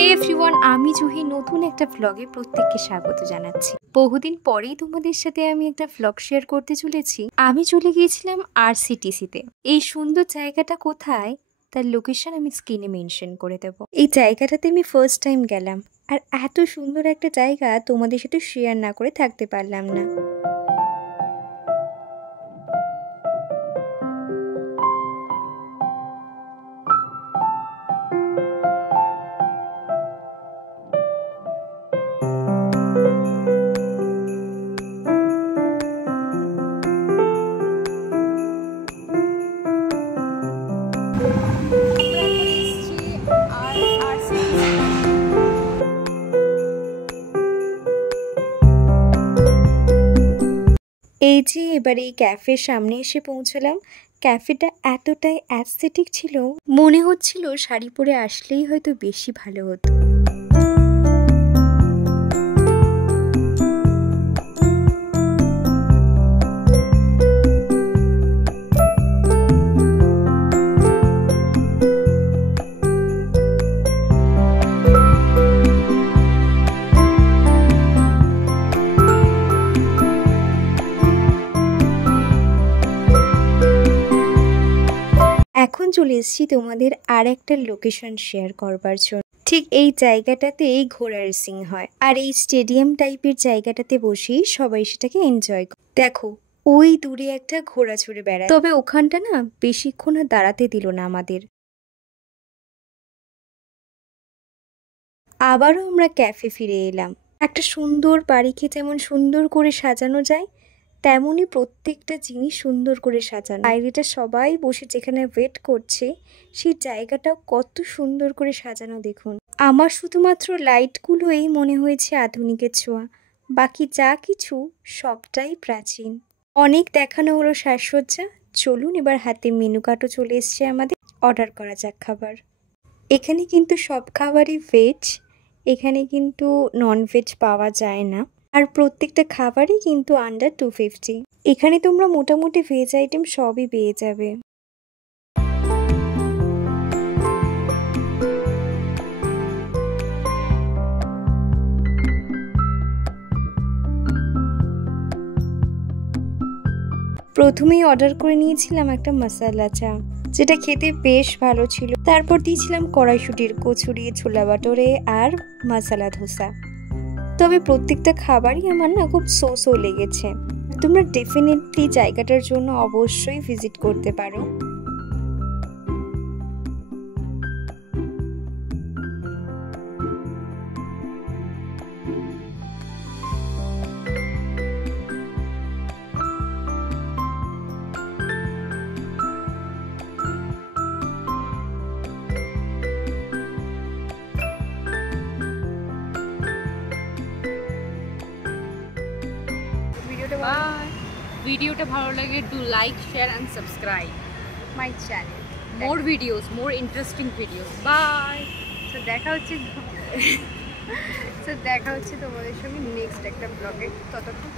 হে everyone, আমি জুহি নতুন একটা ভ্লগে প্রত্যেককে স্বাগত জানাচ্ছি। বহুদিন পরেই তোমাদের সাথে আমি একটা ভ্লগ শেয়ার করতে চলেছি। আমি চলে গিয়েছিলাম আরসিটিসিতে। এই সুন্দর জায়গাটা কোথায় তার লোকেশন আমি স্ক্রিনে মেনশন করে দেব। এই জায়গাটাতে আমি ফার্স্ট টাইম গেলাম, আর এত সুন্দর একটা জায়গা তোমাদের সাথে শেয়ার না করে থাকতে পারলাম না। এই যে এবার এই ক্যাফের সামনে এসে পৌঁছলাম। ক্যাফেটা এতটাই অ্যাস্থেটিক ছিল, মনে হচ্ছিল শাড়ি পরে আসলেই হয়তো বেশি ভালো হতো। এখন চলে এসেছি তোমাদের আর একটা লোকেশন শেয়ার করবার জন্য। ঠিক এই জায়গাটাতেই ঘোড়া রেসিং হয়, আর এই স্টেডিয়াম টাইপের জায়গাটাতে বসেই সবাই সেটাকে এনজয় করে। দেখো ওই দূরে একটা ঘোড়া ছুড়ে বেড়ায়, তবে ওখানটা না বেশিক্ষণ আর দাঁড়াতে দিল না আমাদের। আবারও আমরা ক্যাফে ফিরে এলাম। একটা সুন্দর বাড়িকে যেমন সুন্দর করে সাজানো যায়, তেমনই প্রত্যেকটা জিনিস সুন্দর করে সাজানো। বাইরেটা সবাই বসে যেখানে ওয়েট করছে, সেই জায়গাটাও কত সুন্দর করে সাজানো দেখুন। আমার শুধুমাত্র লাইটগুলোই মনে হয়েছে আধুনিকের ছোঁয়া, বাকি যা কিছু সবটাই প্রাচীন। অনেক দেখানো হলো সাজসজ্জা, চলুন এবার হাতে মেনু কার্ডও চলে এসছে আমাদের, অর্ডার করা যাক খাবার। এখানে কিন্তু সব খাবারই ভেজ, এখানে কিন্তু ননভেজ পাওয়া যায় না, আর প্রত্যেকটা খাবারই কিন্তু আন্ডার 250। এখানে তোমরা মোটামুটি ভেজ আইটেম সবই পেয়ে যাবে। প্রথমেই অর্ডার করে নিয়েছিলাম একটা মশালা চা, যেটা খেতে বেশ ভালো ছিল। তারপর দিয়েছিলাম কড়াইশুটির কচুরি, ছোলা বাটোরে আর মশালা ধোসা। তবে প্রত্যেকটা খাবারই আমার না খুব সো লেগেছে। তোমরা ডেফিনেটলি জায়গাটার জন্য অবশ্যই ভিজিট করতে পারো। ভিডিওটা ভালো লাগে, do like, share and subscribe my channel. More videos, more interesting videos. Bye. তো দেখা হচ্ছে তোমাদের সঙ্গে নেক্সট একটা ব্লগে। ততক্ষণ